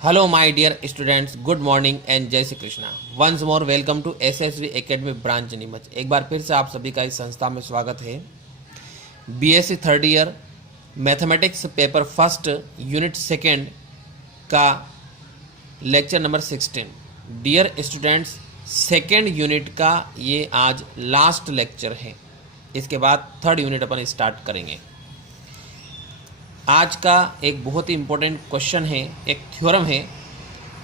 Hello my dear students, good morning and जय Shri Krishna. Once more welcome to SSV academy branch Neemuch. एक बार फिर से आप सभी का इस संस्था में स्वागत है। BSc third year mathematics paper first unit second का lecture number 16। Dear students, second unit का ये आज लास्ट लेक्चर है। इसके बाद थर्ड यूनिट अपन स्टार्ट करेंगे। आज का एक बहुत ही इम्पोर्टेंट क्वेश्चन है, एक थ्योरम है,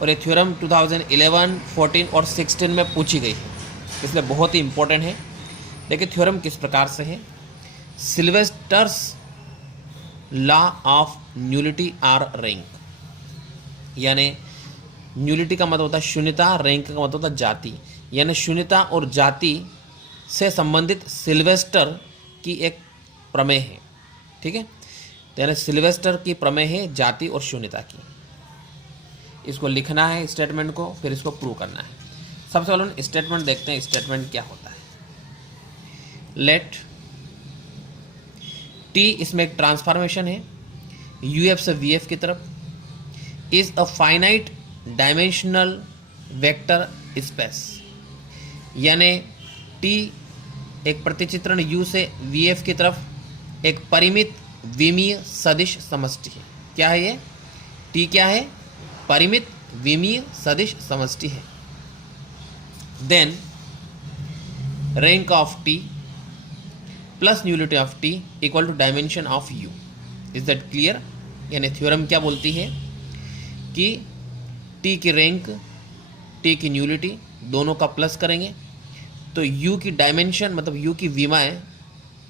और ये थ्योरम 2011, 14 और 16 में पूछी गई है, इसलिए बहुत ही इम्पोर्टेंट है। देखिए थ्योरम किस प्रकार से है। सिल्वेस्टर्स लॉ ऑफ न्यूलिटी आर रैंक, यानी न्यूलिटी का मतलब होता है शून्यता, रैंक का मतलब होता है जाति, यानी शून्यता और जाति से संबंधित सिल्वेस्टर की एक प्रमेय है। ठीक है, यानी सिल्वेस्टर की प्रमेय है जाति और शून्यता की। इसको लिखना है स्टेटमेंट को, फिर इसको प्रूव करना है। सबसे पहले स्टेटमेंट देखते हैं, स्टेटमेंट क्या होता है। लेट टी, इसमें एक ट्रांसफॉर्मेशन है यूएफ से वीएफ की तरफ, is a finite dimensional vector space, यानी टी एक प्रतिचित्रण यू से वीएफ की तरफ एक परिमित विमीय सदिश समष्टि है। क्या है ये? टी क्या है? परिमित विमीय सदिश समष्टि है। Then rank of T plus nullity of T equal to dimension of U. Is that clear? यानी थ्योरम क्या बोलती है कि टी की रैंक, टी की न्यूलिटी दोनों का प्लस करेंगे तो यू की डायमेंशन मतलब यू की विमाएँ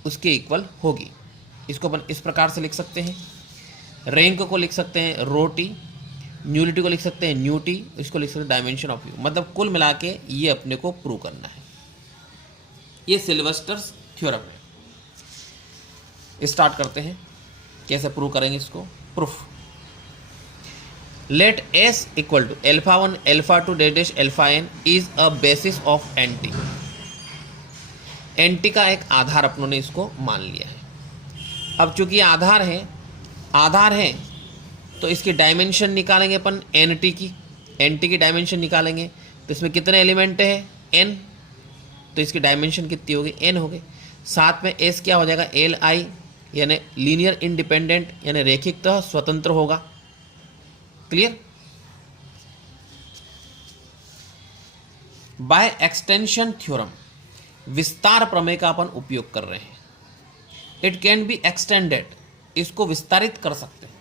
उसके इक्वल होगी। इसको अपन इस प्रकार से लिख सकते हैं। रैंक को लिख सकते हैं रो टी, न्यूलिटी को लिख सकते हैं न्यू टी, इसको लिख सकते हैं डायमेंशन ऑफ यू। मतलब कुल मिला के ये अपने को प्रूव करना है। ये सिल्वेस्टर्स थ्योरम है। स्टार्ट करते हैं, कैसे प्रूव करेंगे इसको। Proof. Let S equal to alpha 1 alpha 2 dash alpha N is a basis of N T. N T का एक आधार अपनों ने इसको मान लिया है। अब चूंकि आधार है तो इसकी डायमेंशन निकालेंगे अपन एन टी की डायमेंशन निकालेंगे तो इसमें कितने एलिमेंट है? एन। तो इसकी डायमेंशन कितनी होगी? एन हो गई। साथ में एस क्या हो जाएगा? एल आई, यानी लीनियर इंडिपेंडेंट, यानी रैखिकतः स्वतंत्र होगा। क्लियर? बाय एक्सटेंशन थ्योरम, विस्तार प्रमेय का अपन उपयोग कर रहे हैं। इट कैन बी एक्सटेंडेड, इसको विस्तारित कर सकते हैं।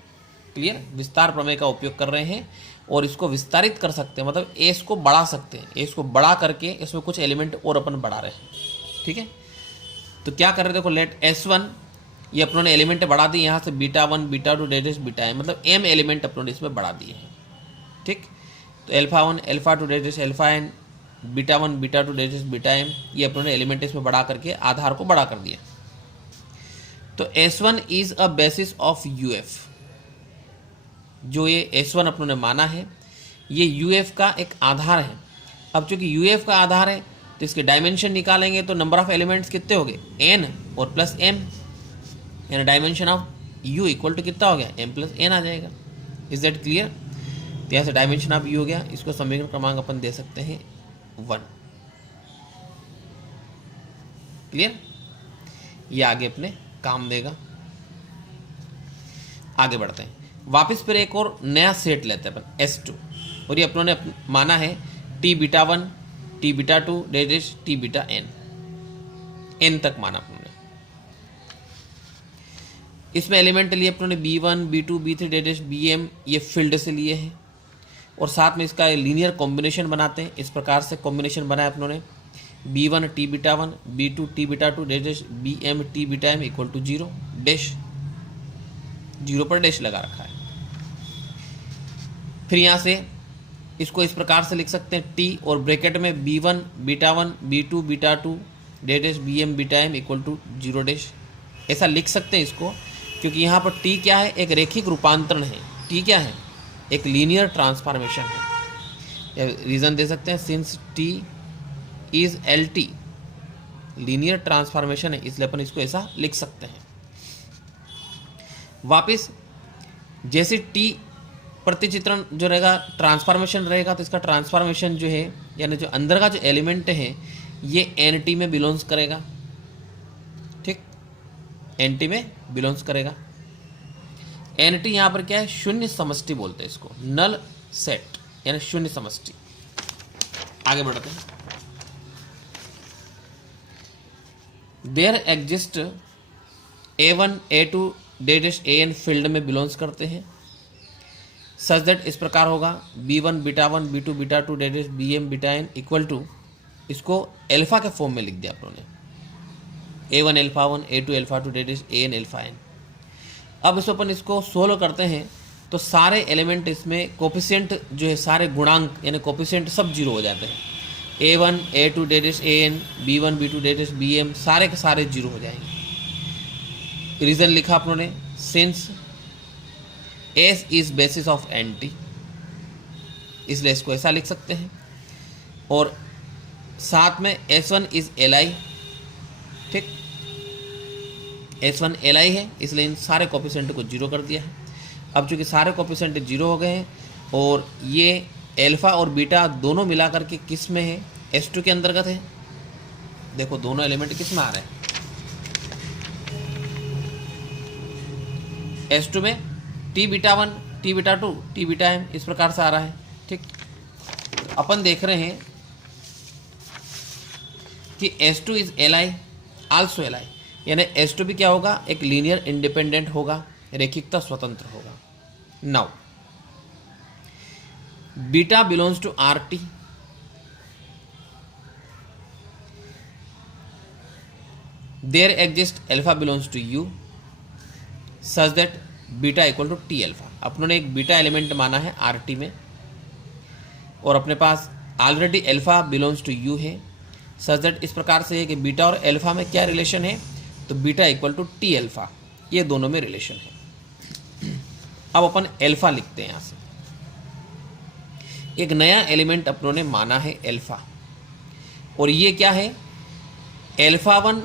क्लियर? विस्तार प्रमेय का उपयोग कर रहे हैं और इसको विस्तारित कर सकते हैं, मतलब एस को बढ़ा सकते हैं। एस को बढ़ा करके इसमें कुछ एलिमेंट और अपन बढ़ा रहे हैं। ठीक है, तो क्या कर रहे हैं? देखो लेट S1, ये अपनों ने एलिमेंट बढ़ा दिए यहाँ से beta 1 beta 2 dash beta M, मतलब एम एलिमेंट अपनों ने इसमें बढ़ा दिए हैं। ठीक, तो alpha 1 alpha 2 dash alpha N, beta 1 beta 2 dash beta M, ये अपनों ने एलिमेंट इसमें बढ़ा करके आधार को बड़ा कर दिया। तो S1 is a basis of UF। जो ये S1 अपनों ने माना है ये UF का एक आधार है। अब चूंकि UF का आधार है तो इसके डायमेंशन निकालेंगे तो नंबर ऑफ एलिमेंट्स कितने हो गए? N और प्लस M, यानी dimension of U equal to कितना हो गया? M प्लस N आ जाएगा। Is that clear? तो यहाँ से डायमेंशन ऑफ U हो गया। इसको समीकरण क्रमांक अपन दे सकते हैं 1। क्लियर? ये आगे अपने काम देगा। आगे बढ़ते हैं, वापस फिर एक और नया सेट लेते हैं अपन S2, और ये अपनों ने माना है T beta 1 T beta 2 dash T beta N तक माना अपनों ने। इसमें एलिमेंट लिए अपनों ने B1 B2 B3 dash BM, ये फील्ड से लिए हैं, और साथ में इसका लीनियर कॉम्बिनेशन बनाते हैं। इस प्रकार से कॉम्बिनेशन बनाया अपनों ने B1 T beta 1 B2 T beta 2 dash BM T beta M equal to 0 dash, 0 पर डैश लगा रखा है। फिर यहाँ से इसको इस प्रकार से लिख सकते हैं टी और ब्रैकेट में B1 beta 1 B2 beta 2 dash BM beta M equal to 0 dash. ऐसा लिख सकते हैं इसको क्योंकि यहाँ पर टी क्या है? एक रैखिक रूपांतरण है। टी क्या है? एक लीनियर ट्रांसफॉर्मेशन है। रीजन दे सकते हैं since T is LT, linear transformation है, इसलिए अपन इसको ऐसा लिख सकते हैं। वापिस जैसे टी प्रतिचित्रण जो रहेगा ट्रांसफॉर्मेशन रहेगा, तो इसका ट्रांसफॉर्मेशन जो है यानी जो अंदर का जो एलिमेंट है ये एनटी में बिलोंग्स करेगा, ठीक, एनटी में बिलोंग्स करेगा। एनटी यहाँ पर क्या है, शून्य समष्टि बोलते हैं इसको, नल सेट यानी शून्य समष्टि। आगे बढ़ते हैं। There exist A1 A2 dash AN field में बिलोंग्स करते हैं, सच दैट इस प्रकार होगा B1 beta 1 B2 beta 2 dash BM beta N equal to, इसको अल्फा के फॉर्म में लिख दिया आप लोगों ने, A1 alpha 1 A2 alpha 2 dash AN alpha N। अब इस अपन इसको सोल्व करते हैं तो सारे एलिमेंट इसमें कोफिशिएंट जो है, सारे गुणांक यानी कोफिशिएंट सब जीरो हो जाते हैं। A1 A2 dash AN B1 B2 dash BM सारे के सारे जीरो हो जाएंगे। रीजन लिखा आप लोगों ने, since S is basis of NT, इसलिए इसको ऐसा लिख सकते हैं। और साथ में S1 इज Li, ठीक, S1 Li है, इसलिए इन सारे कोफिशिएंट को जीरो कर दिया है। अब चूंकि सारे कोफिशिएंट जीरो हो गए हैं और ये अल्फा और बीटा दोनों मिलाकर के किस में है, S2 के अंतर्गत है। देखो दोनों एलिमेंट किस में आ रहे हैं, S2 में T beta 1 T beta 2 T beta M इस प्रकार से आ रहा है, ठीक। अपन देख रहे हैं कि S2 is Li also Li, यानी S2 भी क्या होगा, एक लीनियर इंडिपेंडेंट होगा, रेखिकता स्वतंत्र होगा। Now beta belongs to RT, there exist alpha belongs to U such that beta equal to T alpha. अपनों ने एक बीटा एलिमेंट माना है RT में और अपने पास already alpha belongs to U है, सच दैट इस प्रकार से है कि बीटा और अल्फा में क्या रिलेशन है, तो beta equal to T alpha, ये दोनों में रिलेशन है। अब अपन अल्फा लिखते हैं। यहाँ से एक नया एलिमेंट अपनों ने माना है अल्फा, और ये क्या है, अल्फा 1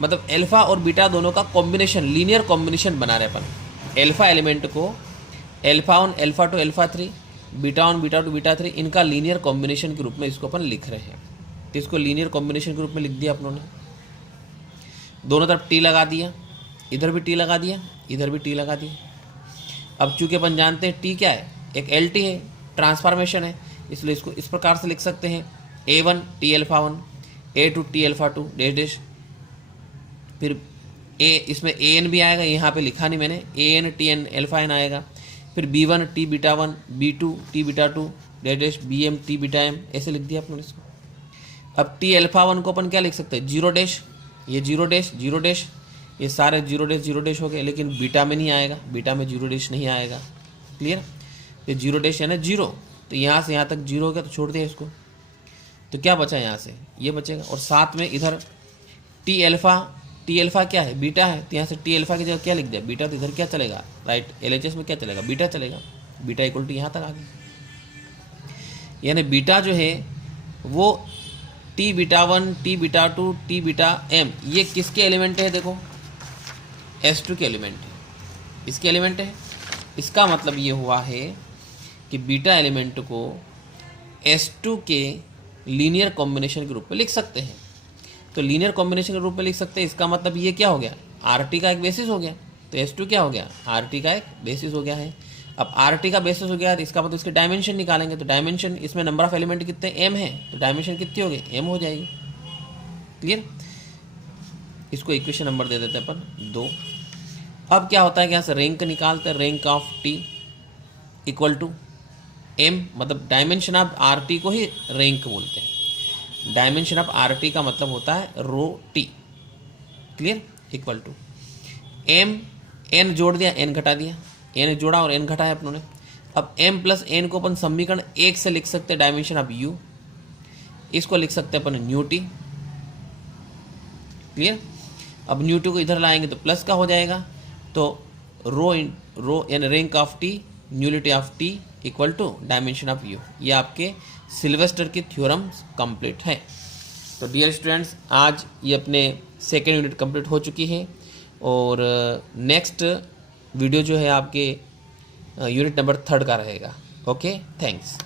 मतलब अल्फा और बीटा दोनों का कॉम्बिनेशन, लीनियर कॉम्बिनेशन बना रहे अपन। अल्फा एलिमेंट को alpha 1 alpha 2 alpha 3 beta 1 beta 2 beta 3 इनका लीनियर कॉम्बिनेशन के रूप में इसको अपन लिख रहे हैं। तो इसको लीनियर कॉम्बिनेशन के रूप में लिख दिया अपनों ने, दोनों तरफ T लगा दिया, इधर भी T लगा दिया, इधर भी T लगा दिया। अब चूंकि अपन जानते हैं T क्या है, एक LT है, ट्रांसफॉर्मेशन है, इसलिए इसको इस प्रकार से लिख सकते हैं A1 T alpha 1 A2 T alpha 2 dash dash, फिर इसमें AN भी आएगा, यहाँ पे लिखा नहीं मैंने, AN TN अल्फा N आएगा, फिर B1 T beta 1 B2 T beta 2 dash dash BM T beta M, ऐसे लिख दिया अपने इसको। अब T अल्फा 1 को अपन क्या लिख सकते हैं, जीरो डैश, ये जीरो डैश, ये सारे जीरो डैश हो गए, लेकिन बीटा में नहीं आएगा, बीटा में जीरो डैश नहीं आएगा, क्लियर। ये जीरो डैश है ना जीरो, तो यहाँ से यहाँ तक जीरो हो गया, तो छोड़ दिया इसको, तो क्या बचा यहाँ से, ये बचेगा। और साथ में इधर T अल्फा क्या है, बीटा है, तो यहाँ से T अल्फा की जगह क्या लिख दिया, बीटा, तो इधर क्या चलेगा, राइट, LHS में क्या चलेगा, बीटा चलेगा, बीटा इक्वल टू यहाँ तक आ गया। यानी बीटा जो है वो T beta 1 T beta 2 T beta M, ये किसके एलिमेंट है, देखो S2 के एलिमेंट है, इसके एलिमेंट है। इसका मतलब ये हुआ है कि बीटा एलिमेंट को S2 के लीनियर कॉम्बिनेशन के रूप में लिख सकते हैं। तो लीनियर कॉम्बिनेशन के रूप में लिख सकते हैं, इसका मतलब ये क्या हो गया, RT का एक बेसिस हो गया, तो S2 क्या हो गया, RT का एक बेसिस हो गया है। अब RT का बेसिस हो गया तो इसका मतलब इसके डायमेंशन निकालेंगे, तो डायमेंशन इसमें नंबर ऑफ एलिमेंट कितने M है, तो डायमेंशन कितनी हो गई, M हो जाएगी, क्लियर। इसको इक्वेशन नंबर दे देते हैं अपन 2। अब क्या होता है कि यहाँ से रैंक निकालते हैं, rank of T equal to M, मतलब डायमेंशन ऑफ RT को ही रैंक बोलते हैं। डायमेंशन ऑफ RT का मतलब होता है row T, clear, equal to M, N जोड़ दिया, N घटा दिया, N जोड़ा और N घटाया अपनों ने। अब M प्लस N को अपन समीकरण 1 से लिख सकते हैं, डायमेंशन ऑफ U, इसको लिख सकते हैं अपन न्यू T, क्लियर। अब न्यू T को इधर लाएंगे तो प्लस का हो जाएगा, तो रो यानी rank of T nullity of T equal to dimension of U। ये आपके सिल्वेस्टर की थ्योरम कंप्लीट है। तो डियर स्टूडेंट्स, आज ये अपने सेकेंड यूनिट कंप्लीट हो चुकी है और नेक्स्ट वीडियो जो है आपके यूनिट नंबर 3 का रहेगा। Okay, thanks.